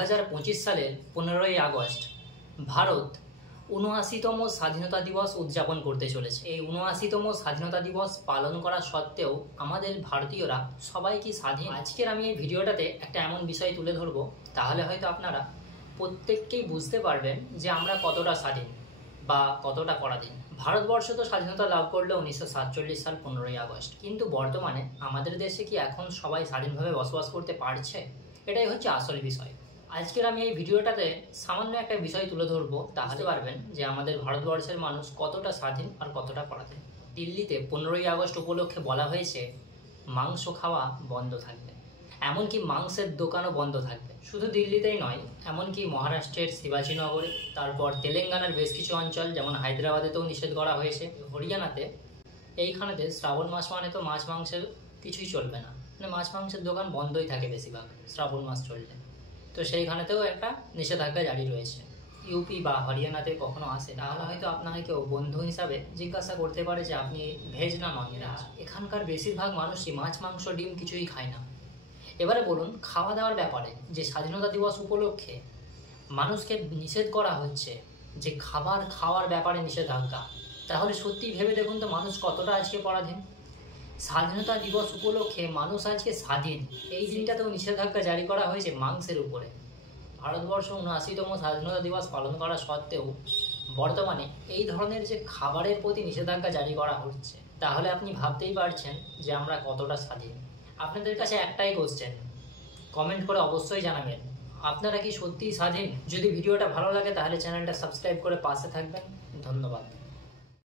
2025 সালের 15ই আগস্ট ভারত ৭৯তম স্বাধীনতা দিবস উদযাপন করতে চলেছে। এই ৭৯তম স্বাধীনতা দিবস পালন করা সত্ত্বেও আমাদের ভারতীয়রা সবাই কি স্বাধীন? আজকের আমি এই ভিডিওটাতে একটা এমন বিষয় তুলে ধরবো, তাহলে হয়তো আপনারা প্রত্যেককেই বুঝতে পারবেন যে আমরা কতটা স্বাধীন বা কতটা পরাধীন। ভারতবর্ষ তো স্বাধীনতা লাভ করলো 1947 সাল 15ই আগস্ট, কিন্তু বর্তমানে আমাদের দেশে কি এখন সবাই স্বাধীনভাবে বসবাস করতে পারছে? এটাই হচ্ছে আসল বিষয়। আজকের আমি এই ভিডিওটাতে সামান্য একটা বিষয় তুলে ধরবো, তাহলে পারবেন যে আমাদের ভারতবর্ষের মানুষ কতটা স্বাধীন আর কতটা পরাধীন। দিল্লিতে 15ই আগস্ট উপলক্ষে বলা হয়েছে মাংস খাওয়া বন্ধ থাকবে, এমনকি মাংসের দোকানও বন্ধ থাকবে। শুধু দিল্লিতেই নয়, এমনকি মহারাষ্ট্রের শিবাজীনগরে, তারপর তেলেঙ্গানার বেশ কিছু অঞ্চল যেমন হায়দ্রাবাদেতেও নিষেধ করা হয়েছে। হরিয়ানাতে এইখানেতে শ্রাবণ মাস মানে তো মাছ মাংসের কিছুই চলবে না, মানে মাছ মাংসের দোকান বন্ধই থাকে বেশিরভাগ শ্রাবণ মাস চললে। তো সেইখানেতেও একটা নিষেধাজ্ঞা জারি রয়েছে। ইউপি বা হরিয়ানাতে কখনো আসে তাহলে হয়তো আপনাকে কেউ বন্ধু হিসাবে জিজ্ঞাসা করতে পারে যে আপনি ভেজ না নন ভেজ। এখানকার বেশিরভাগ মানুষই মাছ মাংস ডিম কিছুই খায় না। এবারে বলুন, খাওয়া দাওয়ার ব্যাপারে যে স্বাধীনতা দিবস উপলক্ষে মানুষকে নিষেধ করা হচ্ছে, যে খাবার খাওয়ার ব্যাপারে নিষেধাজ্ঞা, তাহলে সত্যি ভেবে দেখুন তো মানুষ কতটা আজকে পরাধীন। স্বাধীনতা দিবস উপলক্ষে মানুষ আজকে স্বাধীন, এই দিনটাতেও নিষেধাজ্ঞা জারি করা হয়েছে মাংসের উপরে। ভারতবর্ষ ৭৯তম স্বাধীনতা দিবস পালন করা সত্ত্বেও বর্তমানে এই ধরনের যে খাবারের প্রতি নিষেধাজ্ঞা জারি করা হচ্ছে, তাহলে আপনি ভাবতেই পারছেন যে আমরা কতটা স্বাধীন। আপনাদের কাছে একটাই কোশ্চেন, কমেন্ট করে অবশ্যই জানাবেন আপনারা কি সত্যিই স্বাধীন? যদি ভিডিওটা ভালো লাগে তাহলে চ্যানেলটা সাবস্ক্রাইব করে পাশে থাকবেন। ধন্যবাদ।